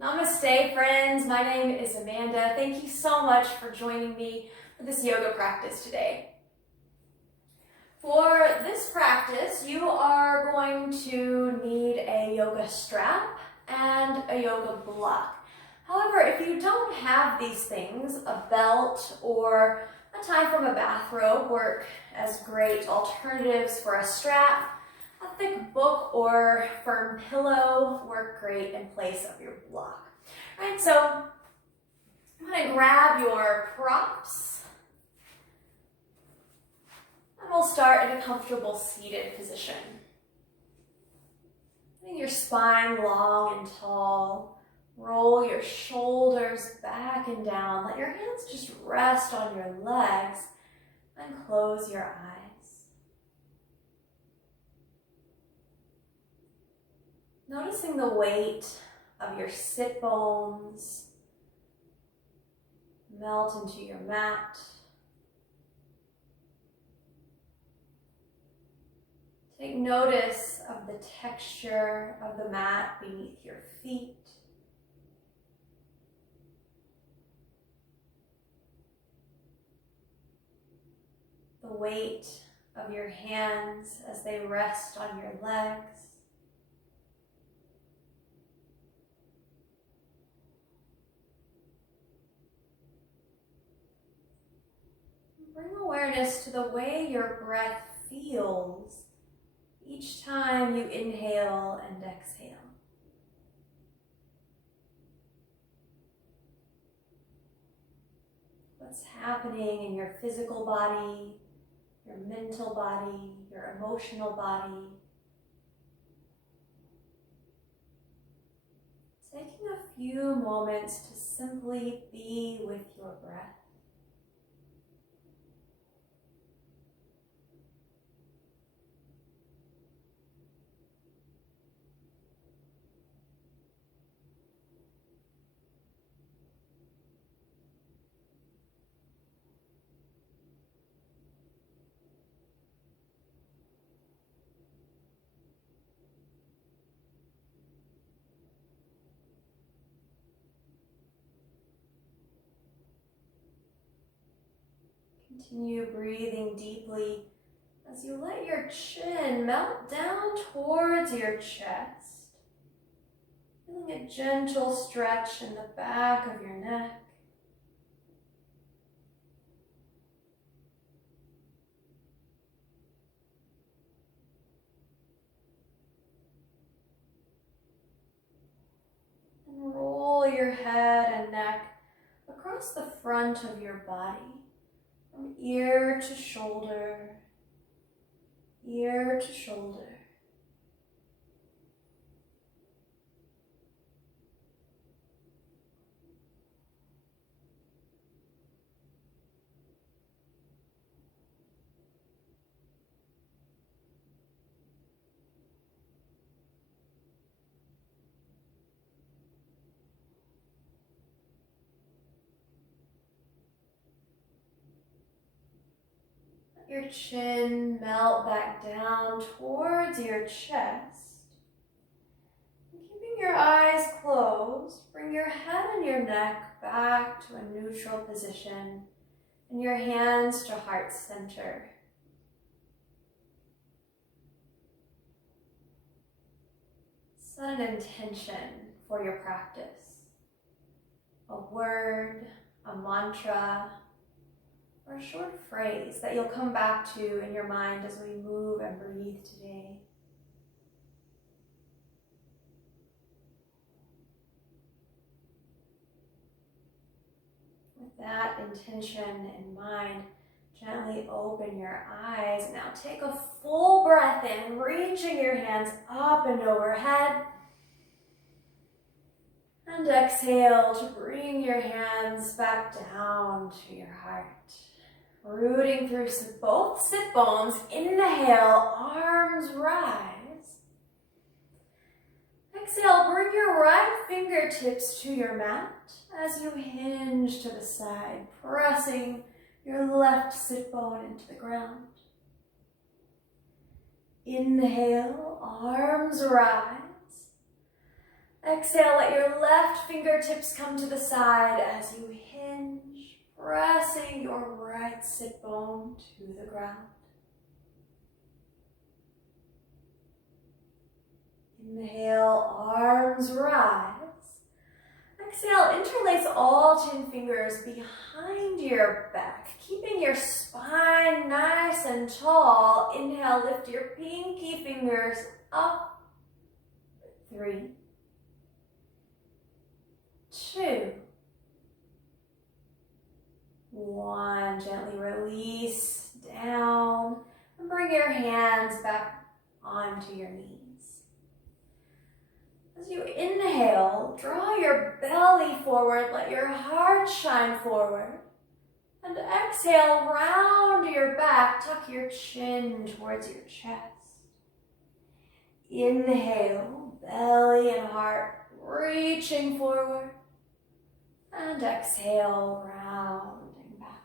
Namaste, friends. My name is Amanda. Thank you so much for joining me for this yoga practice today. For this practice, you are going to need a yoga strap and a yoga block. However, if you don't have these things, a belt or a tie from a bathrobe work as great alternatives for a strap. A thick book or firm pillow work great in place of your block. All right, so I'm going to grab your props and we'll start in a comfortable seated position. Letting your spine long and tall. Roll your shoulders back and down. Let your hands just rest on your legs and close your eyes. Noticing the weight of your sit bones melt into your mat. Take notice of the texture of the mat beneath your feet. The weight of your hands as they rest on your legs. Bring awareness to the way your breath feels each time you inhale and exhale. What's happening in your physical body, your mental body, your emotional body. Taking a few moments to simply be with your breath. Continue breathing deeply as you let your chin melt down towards your chest. Feeling a gentle stretch in the back of your neck. And roll your head and neck across the front of your body. From ear to shoulder, ear to shoulder. Your chin melt back down towards your chest. And keeping your eyes closed, bring your head and your neck back to a neutral position and your hands to heart center. Set an intention for your practice. A word, a mantra, or a short phrase that you'll come back to in your mind as we move and breathe today. With that intention in mind, gently open your eyes. Now take a full breath in, reaching your hands up and overhead. And exhale to bring your hands back down to your heart. Rooting through both sit bones. Inhale, arms rise. Exhale, bring your right fingertips to your mat as you hinge to the side, pressing your left sit bone into the ground. Inhale, arms rise. Exhale, let your left fingertips come to the side as you hinge, pressing your right sit bone to the ground. Inhale, arms rise. Exhale, interlace all 10 fingers behind your back, keeping your spine nice and tall. Inhale, lift your pinky fingers up. 3, 2, 1. Gently release down and bring your hands back onto your knees. As you inhale, draw your belly forward, let your heart shine forward. And exhale, round your back, tuck your chin towards your chest. Inhale, belly and heart reaching forward. And exhale, rounding back.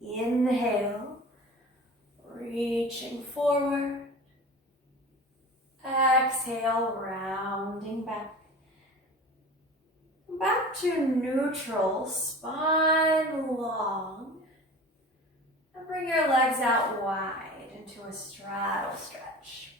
Inhale, reaching forward. Exhale, rounding back. Back to neutral, spine long. And bring your legs out wide into a straddle stretch.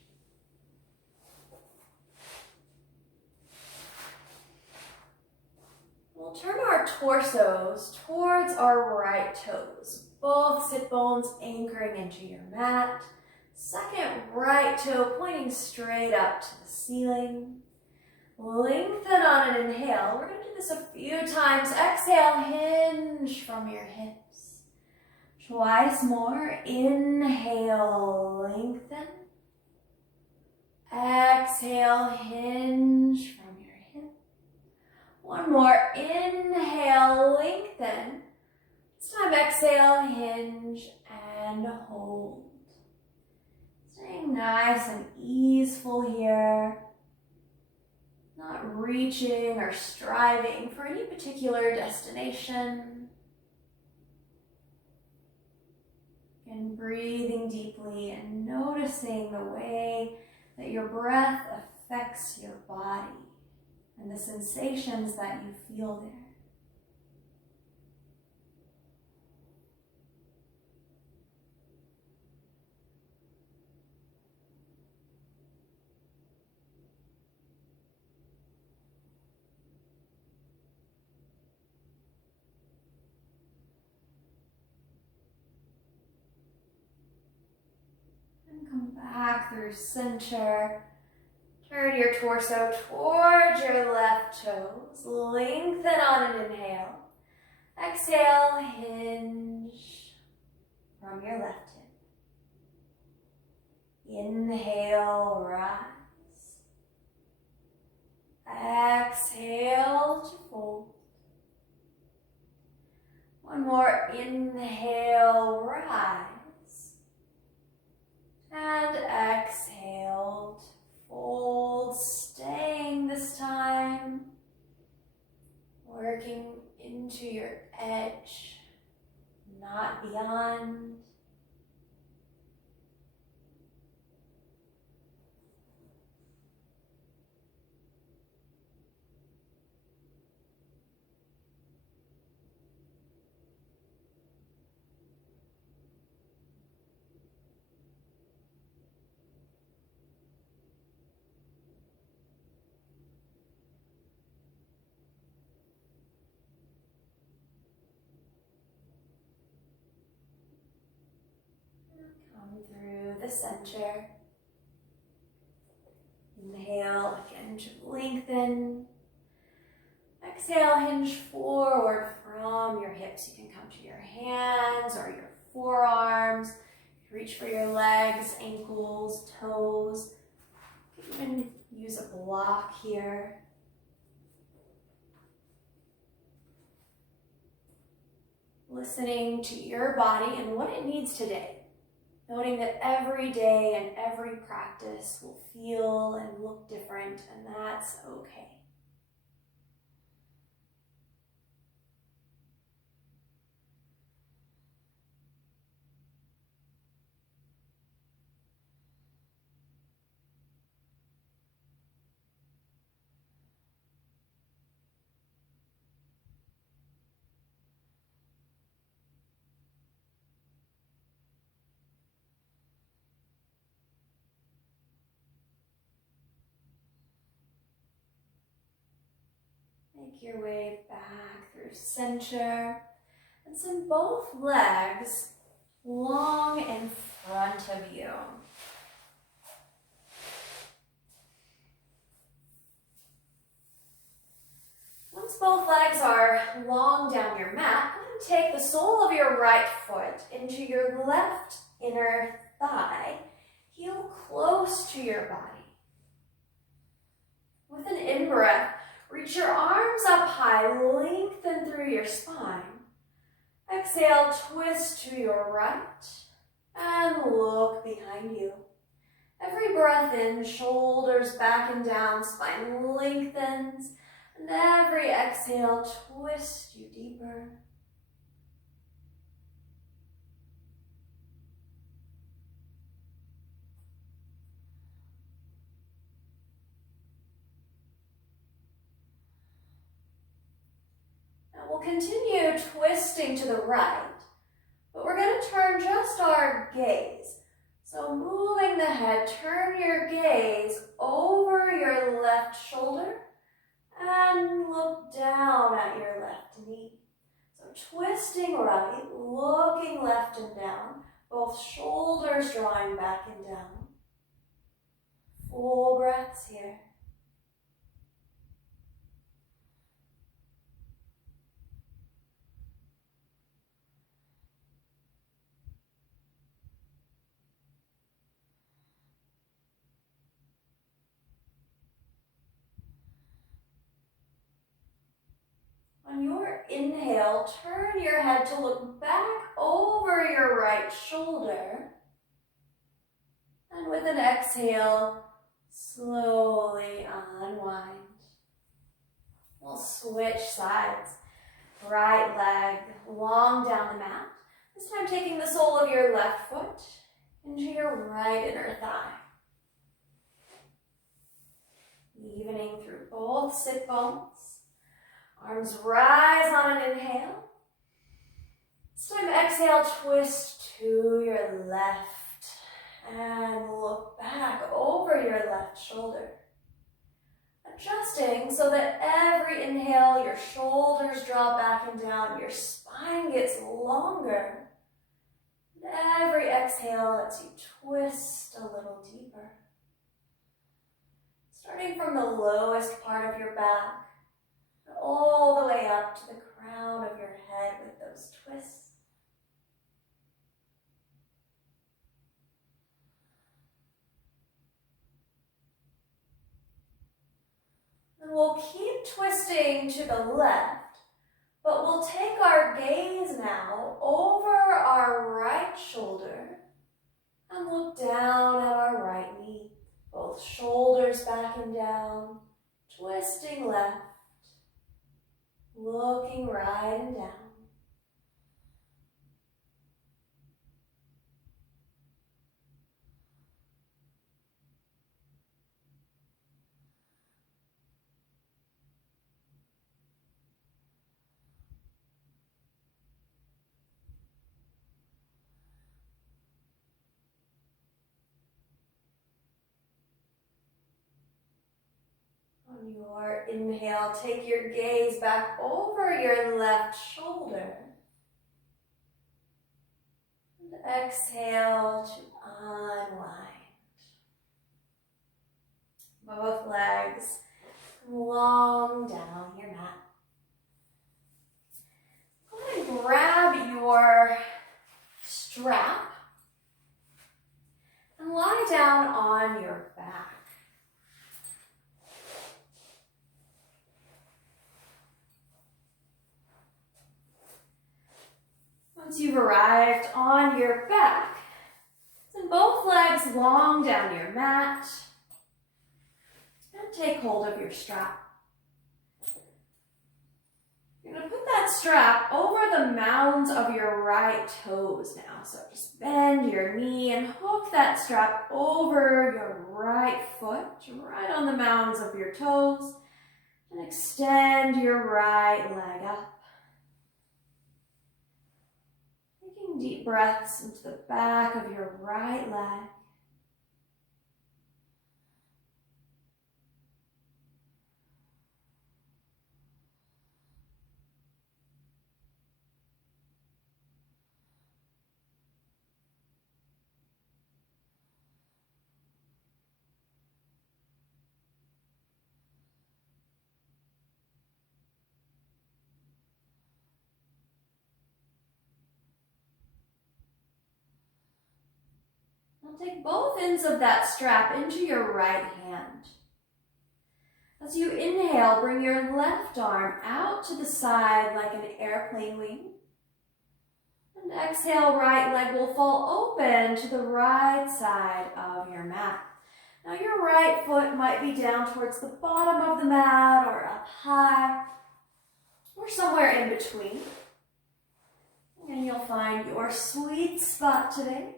We'll turn our torsos towards our right toes. Both sit bones anchoring into your mat. Second right toe pointing straight up to the ceiling. Lengthen on an inhale. We're going to do this a few times. Exhale, hinge from your hips. Twice more. Inhale, lengthen. Exhale, hinge from your hip. One more. Inhale, lengthen. This time, exhale, hinge, and hold. Staying nice and easeful here. Not reaching or striving for any particular destination. And breathing deeply and noticing the way that your breath affects your body and the sensations that you feel there. Come back through center. Turn your torso towards your left toes. Lengthen on an inhale. Exhale, hinge from your left hip. Inhale, rise. Exhale to fold. One more. Inhale, rise. And exhale, fold, staying this time, working into your edge, not beyond. Come through the center. Inhale, again to lengthen. Exhale, hinge forward from your hips. You can come to your hands or your forearms. Reach for your legs, ankles, toes. You can even use a block here. Listening to your body and what it needs today. Noting that every day and every practice will feel and look different, and that's okay. Make your way back through center and send both legs long in front of you. Once both legs are long down your mat, go ahead and take the sole of your right foot into your left inner thigh, heel close to your body. With an in-breath, reach your arms up high, lengthen through your spine. Exhale, twist to your right, and look behind you. Every breath in, shoulders back and down, spine lengthens, and every exhale, twist you deeper. Now we'll continue twisting to the right, but we're going to turn just our gaze. So moving the head, turn your gaze over your left shoulder and look down at your left knee. So twisting right, looking left and down, both shoulders drawing back and down. Full breaths here. On your inhale, turn your head to look back over your right shoulder. And with an exhale, slowly unwind. We'll switch sides. Right leg long down the mat. This time taking the sole of your left foot into your right inner thigh. Evening through both sit bones. Arms rise on an inhale. This time exhale, twist to your left and look back over your left shoulder. Adjusting so that every inhale, your shoulders draw back and down, your spine gets longer. And every exhale lets you twist a little deeper. Starting from the lowest part of your back, all the way up to the crown of your head with those twists. And we'll keep twisting to the left, but we'll take our gaze now over our right shoulder and look down at our right knee. Both shoulders back and down, twisting left, looking right and down. On your inhale, take your gaze back over your left shoulder. And exhale to unwind. Both legs long down your mat. Go ahead and grab your strap and lie down on your back. Once you've arrived on your back, send both legs long down your mat and take hold of your strap. You're going to put that strap over the mounds of your right toes now. So just bend your knee and hook that strap over your right foot, right on the mounds of your toes, and extend your right leg up. Taking deep breaths into the back of your right leg. Now take both ends of that strap into your right hand. As you inhale, bring your left arm out to the side like an airplane wing. And exhale, right leg will fall open to the right side of your mat. Now your right foot might be down towards the bottom of the mat or up high or somewhere in between. And you'll find your sweet spot today.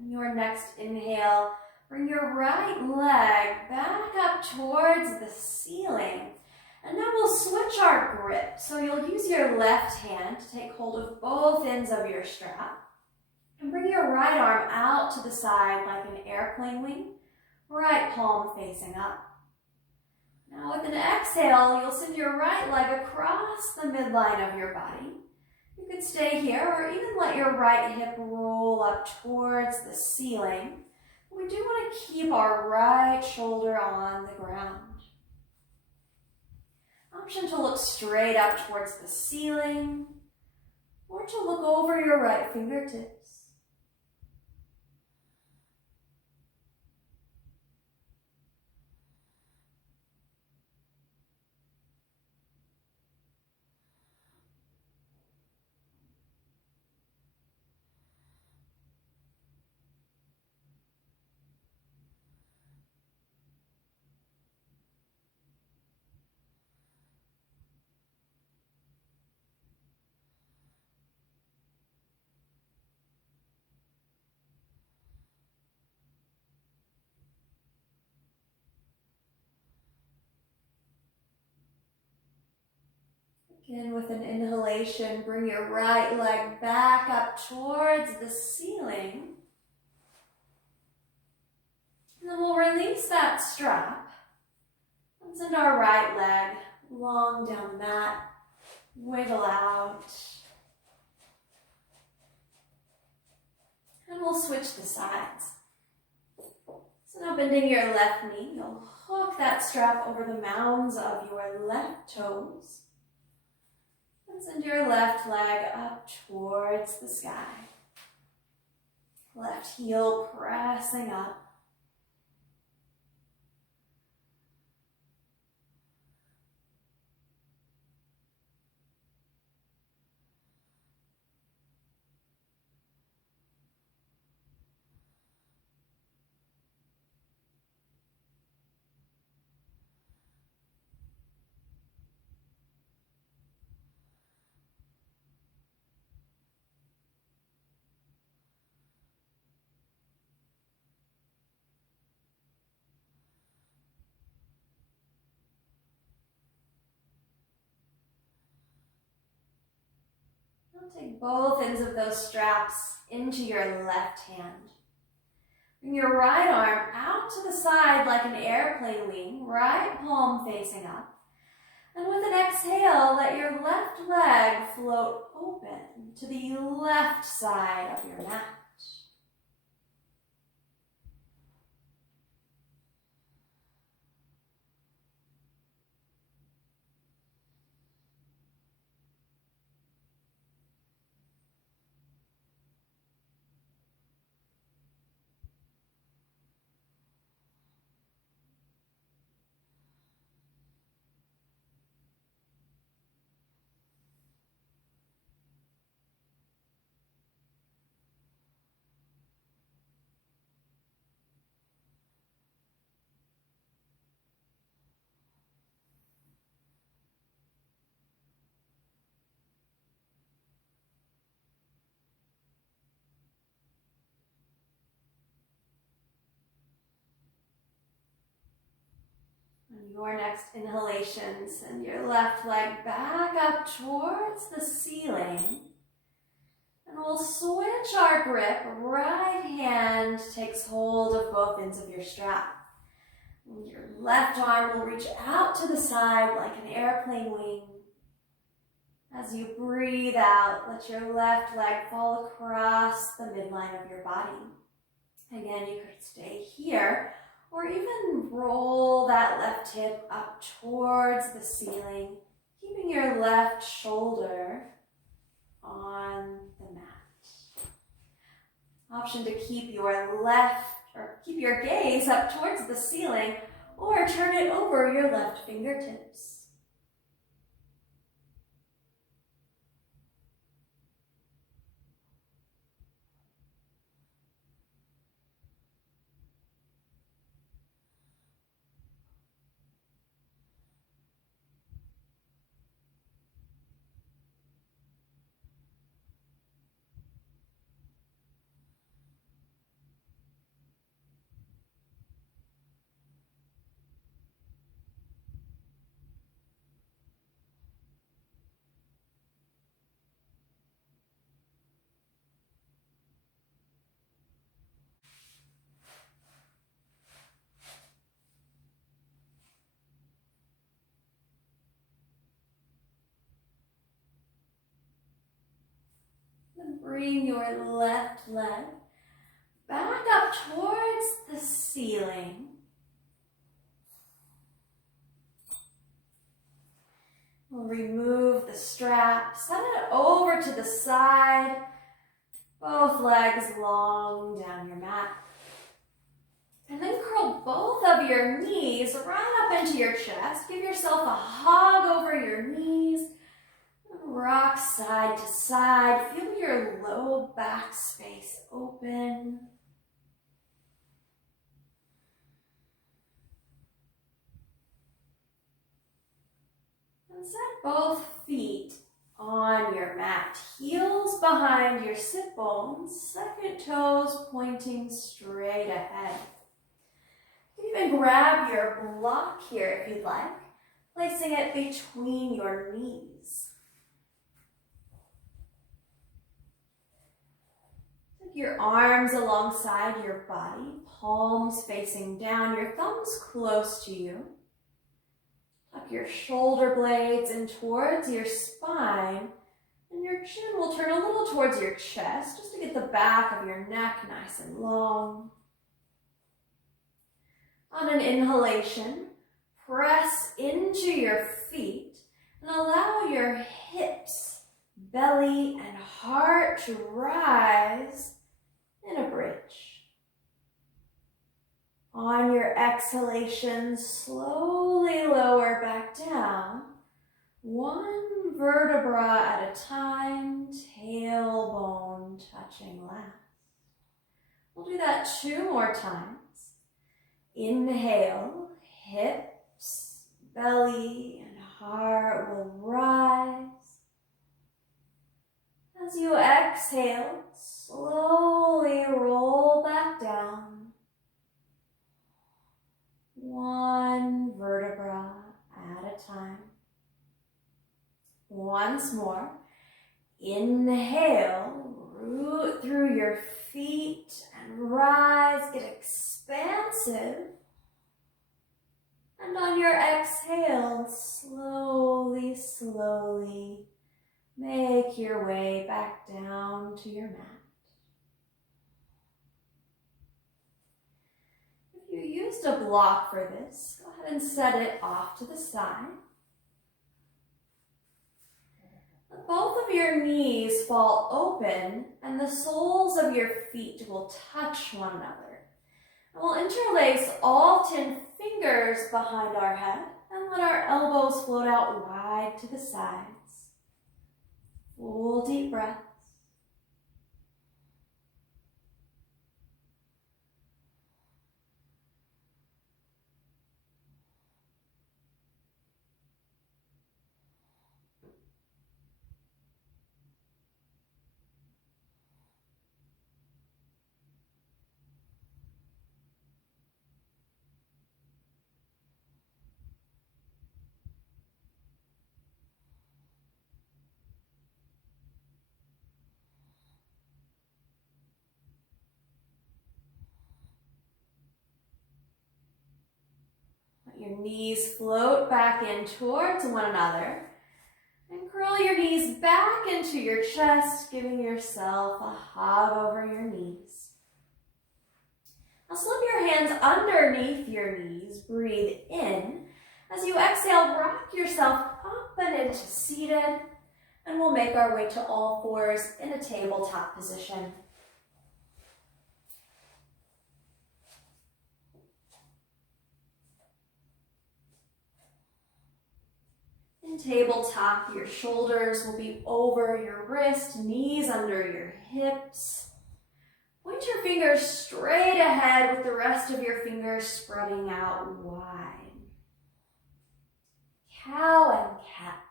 On your next inhale, bring your right leg back up towards the ceiling. And now we'll switch our grip. So you'll use your left hand to take hold of both ends of your strap. And bring your right arm out to the side like an airplane wing, right palm facing up. Now with an exhale, you'll send your right leg across the midline of your body. You could stay here or even let your right hip roll up towards the ceiling. We do want to keep our right shoulder on the ground. Option to look straight up towards the ceiling or to look over your right fingertips. Again, with an inhalation, bring your right leg back up towards the ceiling. And then we'll release that strap and send our right leg long down the mat, wiggle out. And we'll switch the sides. So now bending your left knee, you'll hook that strap over the mounds of your left toes. And send your left leg up towards the sky. Left heel pressing up. Take both ends of those straps into your left hand. Bring your right arm out to the side like an airplane wing, right palm facing up. And with an exhale, let your left leg float open to the left side of your mat. your next inhalation, send your left leg back up towards the ceiling. And we'll switch our grip. Right hand takes hold of both ends of your strap. And your left arm will reach out to the side like an airplane wing. As you breathe out, let your left leg fall across the midline of your body. Again, you could stay here or even roll that left hip up towards the ceiling, keeping your left shoulder on the mat. Option to keep keep your gaze up towards the ceiling or turn it over your left fingertips. Then bring your left leg back up towards the ceiling. We'll remove the strap, set it over to the side, both legs long down your mat. And then curl both of your knees right up into your chest. Give yourself a hug over your knees. Rock side to side. Feel your low back space open. And set both feet on your mat. Heels behind your sit bones. Second toes pointing straight ahead. You can even grab your block here if you'd like, placing it between your knees. Take your arms alongside your body, palms facing down, your thumbs close to you. Tuck your shoulder blades in towards your spine, and your chin will turn a little towards your chest just to get the back of your neck nice and long. On an inhalation, press into your feet and allow your hips, belly, and heart to rise in a bridge. On your exhalation, slowly lower back down, one vertebra at a time, tailbone touching last. We'll do that 2 more times. Inhale, hips, belly, and heart will rise. As you exhale, slowly roll back down. One vertebra at a time. Once more. Inhale, root through your feet and rise, get expansive. And on your exhale, slowly, slowly make your way back down to your mat. If you used a block for this, go ahead and set it off to the side. Let both of your knees fall open and the soles of your feet will touch one another. And we'll interlace all 10 fingers behind our head and let our elbows float out wide to the sides. Full deep breaths. Your knees float back in towards one another. And curl your knees back into your chest, giving yourself a hug over your knees. Now slip your hands underneath your knees. Breathe in. As you exhale, rock yourself up and into seated. And we'll make our way to all fours in a tabletop position. In tabletop, your shoulders will be over your wrist, knees under your hips. Point your fingers straight ahead with the rest of your fingers spreading out wide. Cow and cat.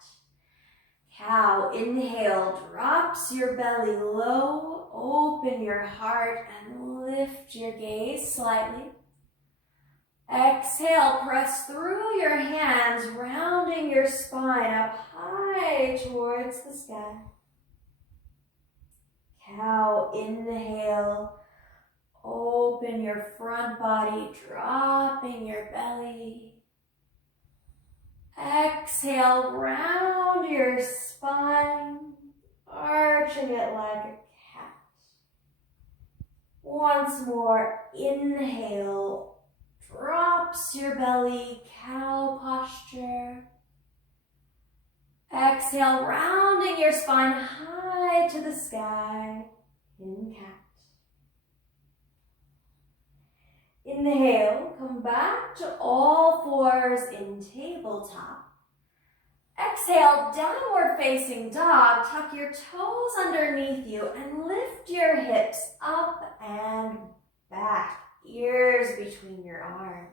Cow, inhale, drops your belly low, open your heart and lift your gaze slightly. Exhale, press through your hands, rounding your spine up high towards the sky. Cow, inhale, open your front body, dropping your belly. Exhale, round your spine, arching it like a cat. Once more, inhale, drops your belly, cow posture. Exhale, rounding your spine high to the sky in cat. Inhale, come back to all fours in tabletop. Exhale, downward facing dog. Tuck your toes underneath you and lift your hips up and back. Ears between your arms.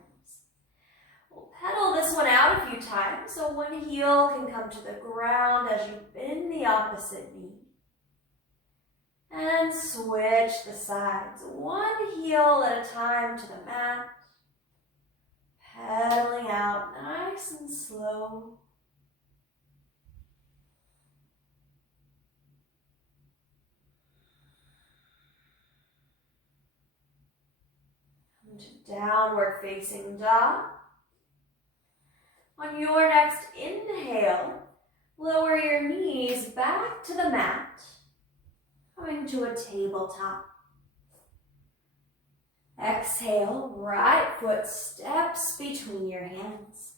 We'll pedal this one out a few times so one heel can come to the ground as you bend the opposite knee. And switch the sides, one heel at a time to the mat. Pedaling out nice and slow. To downward facing dog. On your next inhale, lower your knees back to the mat, coming to a tabletop. Exhale, right foot steps between your hands.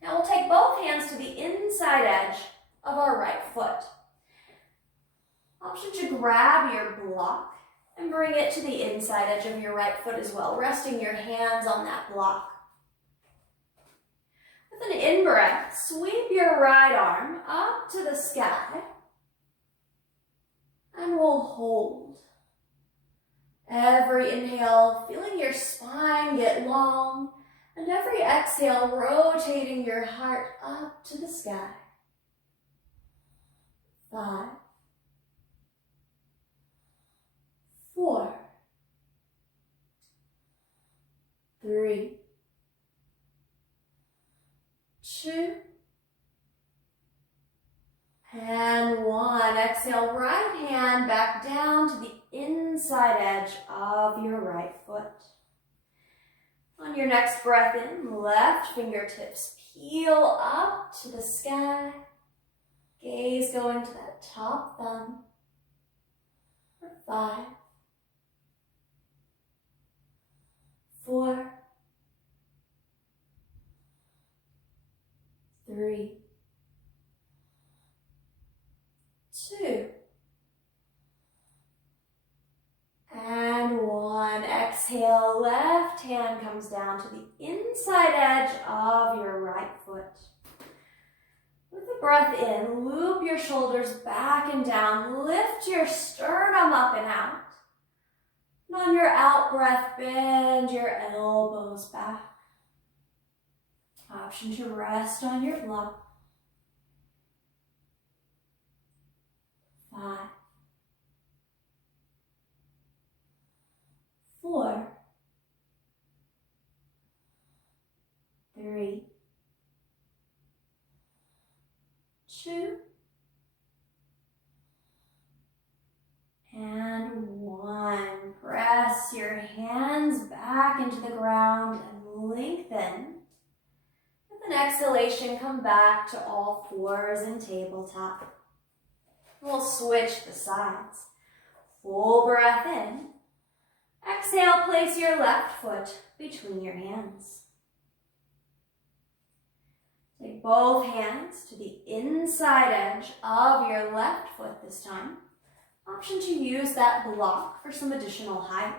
Now we'll take both hands to the inside edge of our right foot. Option to grab your block and bring it to the inside edge of your right foot as well, resting your hands on that block. With an in-breath, sweep your right arm up to the sky, and we'll hold. Every inhale, feeling your spine get long, and every exhale, rotating your heart up to the sky. 5, 4, 3, 2, and 1. Exhale, right hand back down to the inside edge of your right foot. On your next breath in, left fingertips peel up to the sky. Gaze going to that top thumb. For 5, 4, 3, 2, and 1. Exhale, left hand comes down to the inside edge of your right foot. With the breath in, loop your shoulders back and down. Lift your sternum up and out. And on your out breath, bend your elbows back. Option to rest on your block. 5, 4, 3, 2, and 1. Press your hands back into the ground and lengthen exhalation, come back to all fours and tabletop. We'll switch the sides. Full breath in. Exhale, place your left foot between your hands. Take both hands to the inside edge of your left foot this time. Option to use that block for some additional height.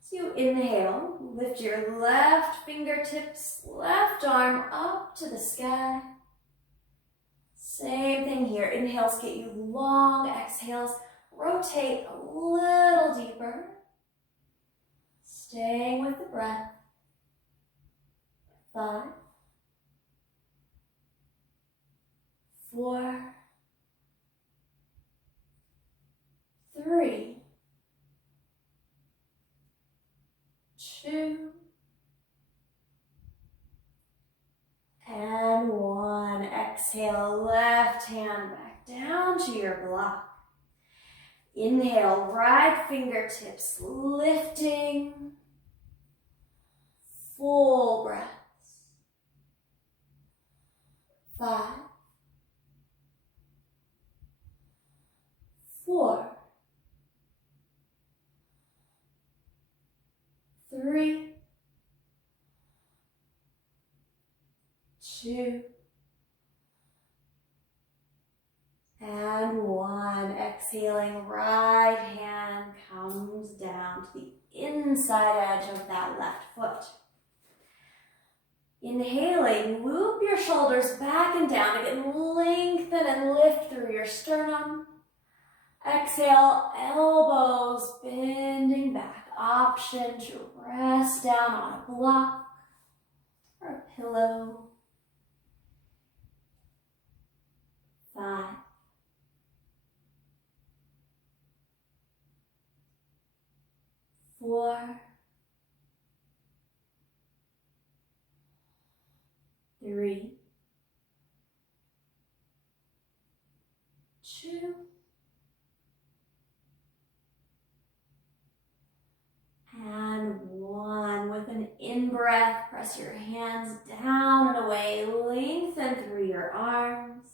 So you inhale, lift your left fingertips, left arm up to the sky. Same thing here. Inhales get you long, exhales rotate a little deeper. Staying with the breath. 5, 4, 3, 2, and 1. Exhale, left hand back down to your block. Inhale, right fingertips lifting. Full breaths. 5, 4, 3, 2, and 1. Exhaling, right hand comes down to the inside edge of that left foot. Inhaling, loop your shoulders back and down. Again, lengthen and lift through your sternum. Exhale, elbows bending back. Option to rest down on a block or a pillow. 5, 4, 3, 2, and 1. With an in-breath, press your hands down and away. Lengthen through your arms.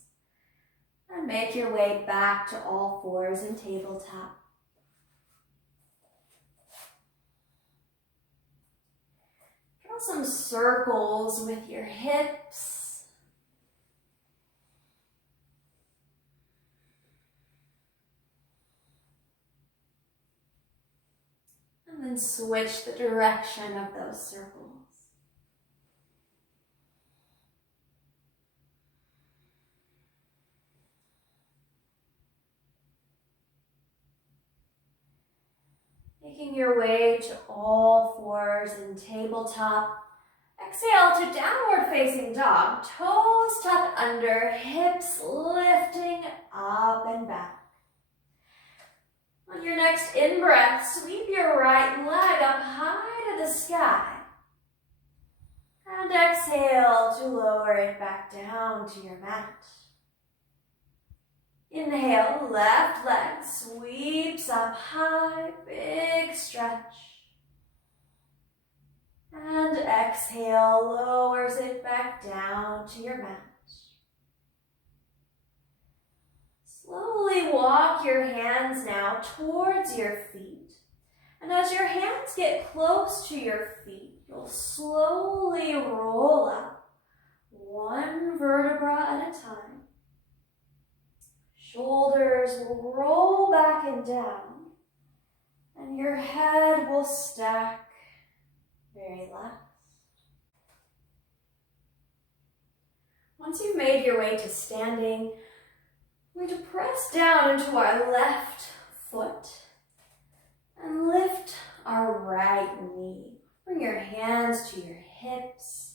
And make your way back to all fours in tabletop. Draw some circles with your hips. And then switch the direction of those circles. Making your way to all fours in tabletop. Exhale to downward facing dog. Toes tucked under, hips lifting up and back. On your next in-breath, sweep your right leg up high to the sky. And exhale to lower it back down to your mat. Inhale, left leg sweeps up high, big stretch. And exhale, lowers it back down to your mat. Slowly walk your hands now towards your feet. And as your hands get close to your feet, you'll slowly roll up, one vertebra at a time. Shoulders will roll back and down, and your head will stack very last. Once you've made your way to standing, we're going to press down into our left foot and lift our right knee. Bring your hands to your hips.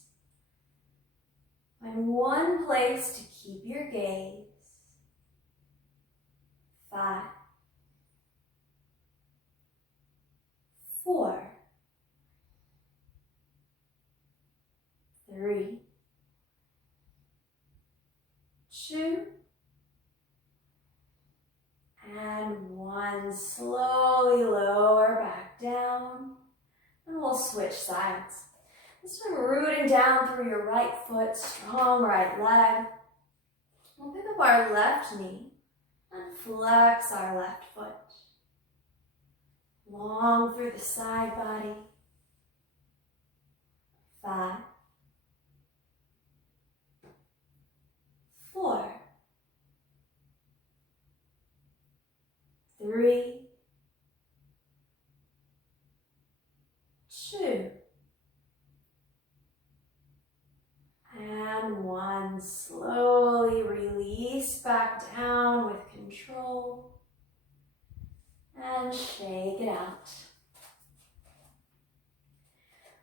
Find one place to keep your gaze. 5, 4, 3, 2, and 1. Slowly lower back down, and we'll switch sides. Start rooting down through your right foot, strong right leg. We'll pick up our left knee and flex our left foot. Long through the side body. 5, 4, 3, 2, and 1. Slowly release back down with control and shake it out.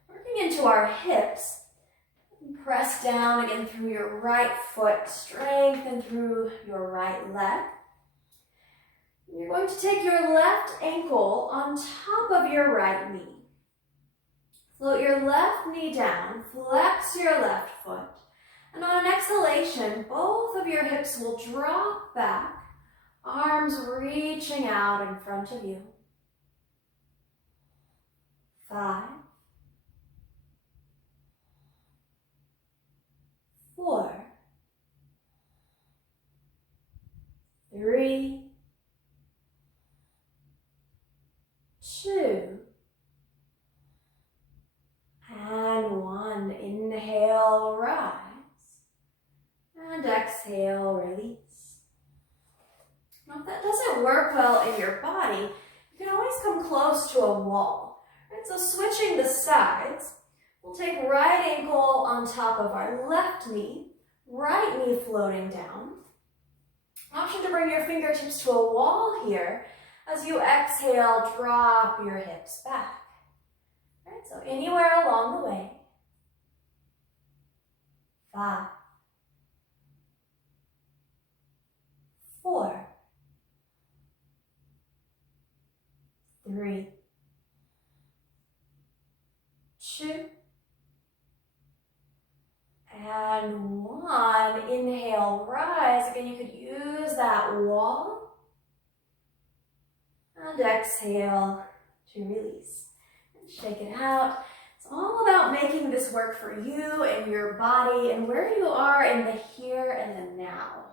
Working into our hips, press down again through your right foot, strengthen through your right leg. You're going to take your left ankle on top of your right knee. Float your left knee down, flex your left foot, and on an exhalation, both of your hips will drop back, arms reaching out in front of you. 5, 4, 3, 2, and 1. Inhale, rise, and exhale, release. Now, if that doesn't work well in your body, you can always come close to a wall. Right? So switching the sides, we'll take right ankle on top of our left knee, right knee floating down. Option to bring your fingertips to a wall here. As you exhale, drop your hips back. Right, so anywhere along the way. 5, 4, 3, 2, and 1. Inhale, rise. Again, you could use that wall. And exhale to release. And shake it out. It's all about making this work for you and your body and where you are in the here and the now.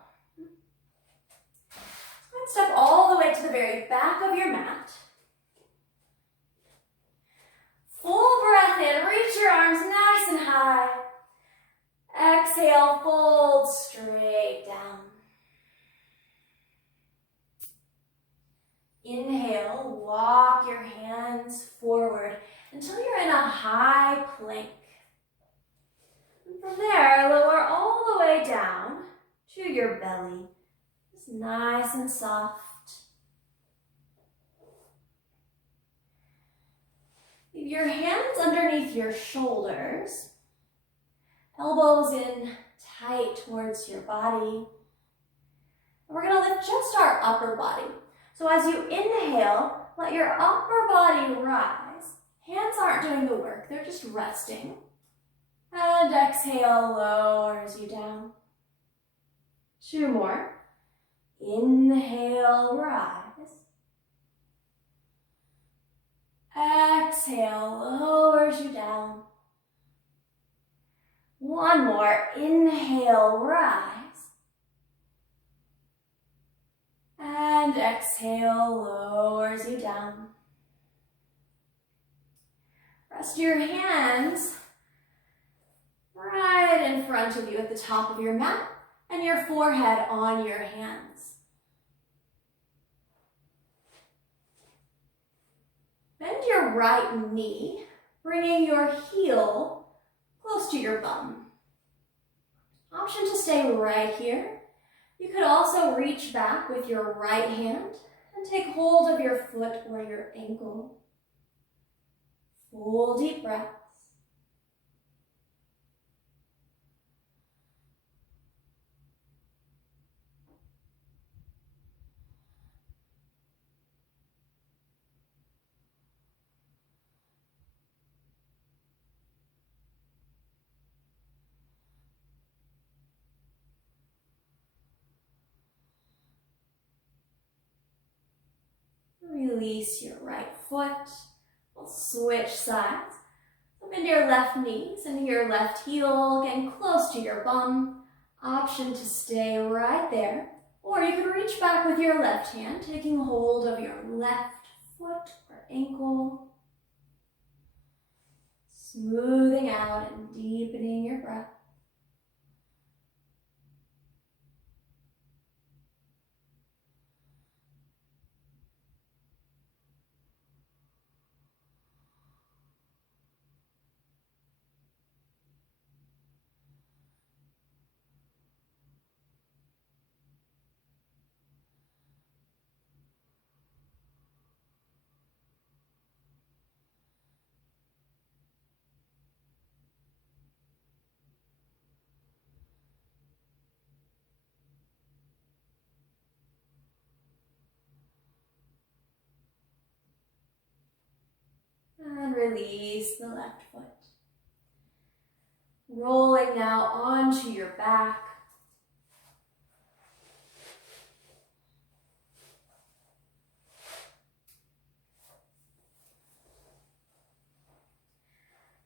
Let's step all the way to the very back of your mat. Full breath in. Reach your arms nice and high. Exhale, fold straight down. Inhale, walk your hands forward until you're in a high plank. And from there, lower all the way down to your belly. Just nice and soft. Leave your hands underneath your shoulders. Elbows in tight towards your body. And we're going to lift just our upper body. So as you inhale, let your upper body rise. Hands aren't doing the work, they're just resting. And exhale, lowers you down. 2 more. Inhale, rise. Exhale, lowers you down. 1 more. Inhale, rise. And exhale, lowers you down. Rest your hands right in front of you at the top of your mat and your forehead on your hands. Bend your right knee, bringing your heel close to your bum. Option to stay right here. You could also reach back with your right hand and take hold of your foot or your ankle. Full deep breaths. Release your right foot. We'll switch sides. So Bend your left knees and your left heel, getting close to your bum. Option to stay right there. Or you could reach back with your left hand, taking hold of your left foot or ankle. Smoothing out and deepening your breath. And release the left foot. Rolling now onto your back.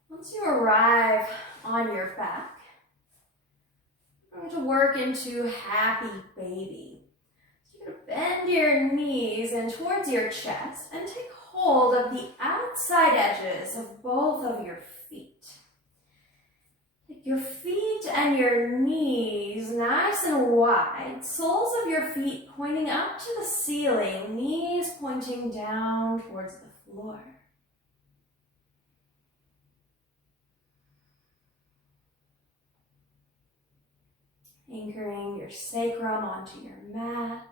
Once you arrive on your back, we're going to work into happy baby. So you're going to bend your knees in towards your chest and take hold of the outside edges of both of your feet. Take your feet and your knees nice and wide, soles of your feet pointing up to the ceiling, knees pointing down towards the floor. Anchoring your sacrum onto your mat.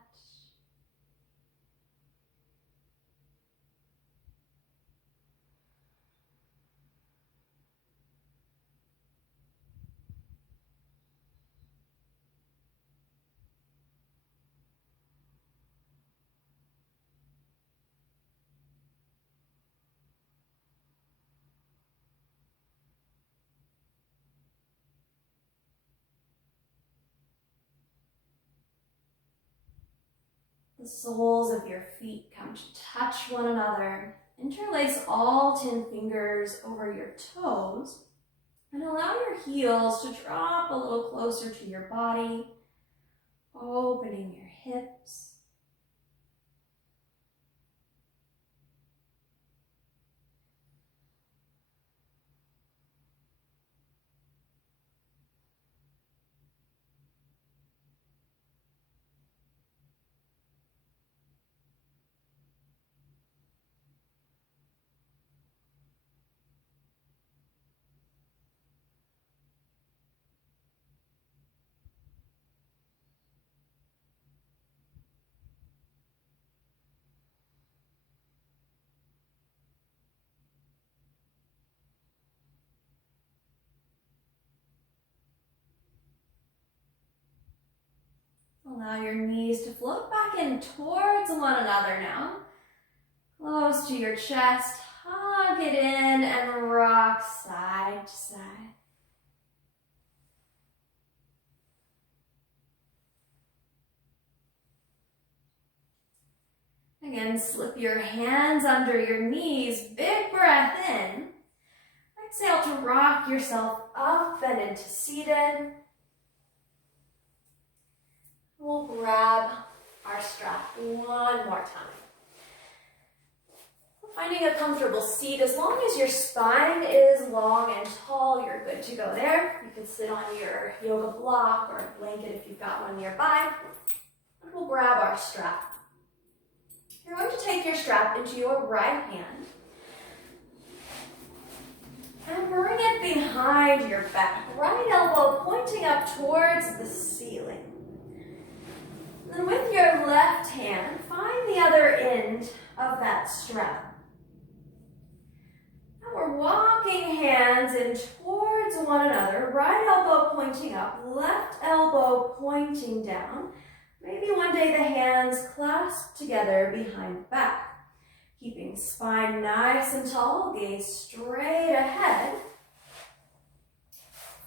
The soles of your feet come to touch one another. Interlace all 10 fingers over your toes and allow your heels to drop a little closer to your body, opening your hips. Allow your knees to float back in towards one another now. Close to your chest, hug it in and rock side to side. Again, slip your hands under your knees, big breath in. Exhale to rock yourself up and into seated. We'll grab our strap one more time. Finding a comfortable seat, as long as your spine is long and tall, you're good to go there. You can sit on your yoga block or a blanket if you've got one nearby. And we'll grab our strap. You're going to take your strap into your right hand and bring it behind your back. Right elbow pointing up towards the ceiling. Then with your left hand, find the other end of that strap. Now we're walking hands in towards one another, right elbow pointing up, left elbow pointing down. Maybe one day the hands clasp together behind the back. Keeping spine nice and tall, gaze straight ahead.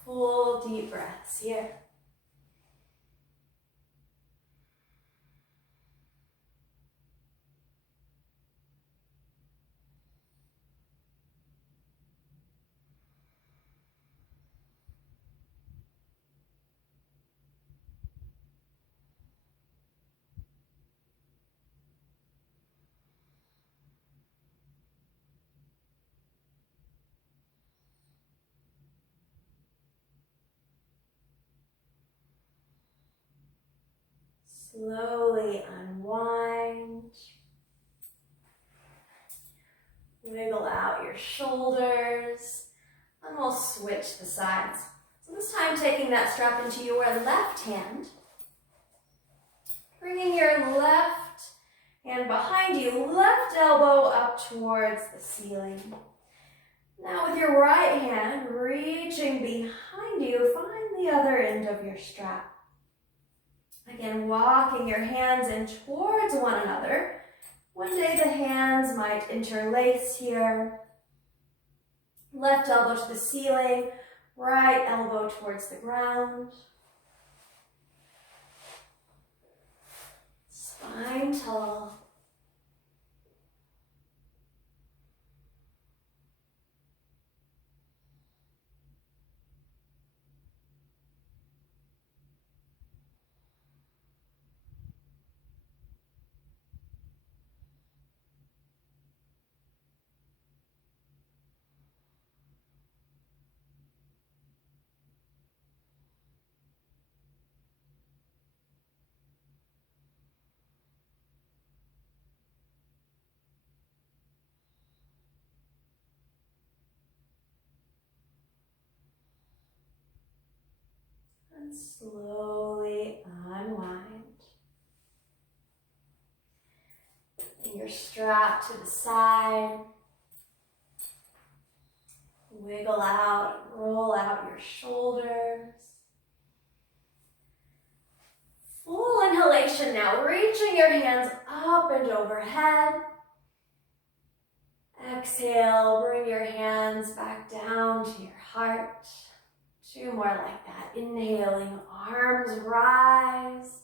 Full deep breaths here. Slowly unwind. Wiggle out your shoulders, and we'll switch the sides. So this time taking that strap into your left hand, bringing your left hand behind you, left elbow up towards the ceiling. Now with your right hand reaching behind you, find the other end of your strap. Again, walking your hands in towards one another. One day the hands might interlace here. Left elbow to the ceiling, right elbow towards the ground. Spine tall. And slowly unwind. And your strap to the side. Wiggle out, roll out your shoulders. Full inhalation now, reaching your hands up and overhead. Exhale, bring your hands back down to your heart. 2 more like that. Inhaling, arms rise.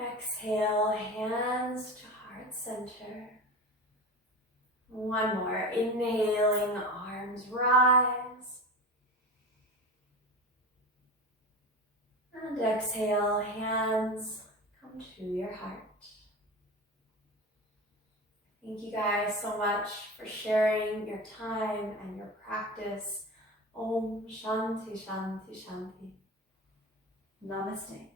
Exhale, hands to heart center. 1 more. Inhaling, arms rise. And exhale, hands come to your heart. Thank you guys so much for sharing your time and your practice. Om Shanti Shanti Shanti. Namaste.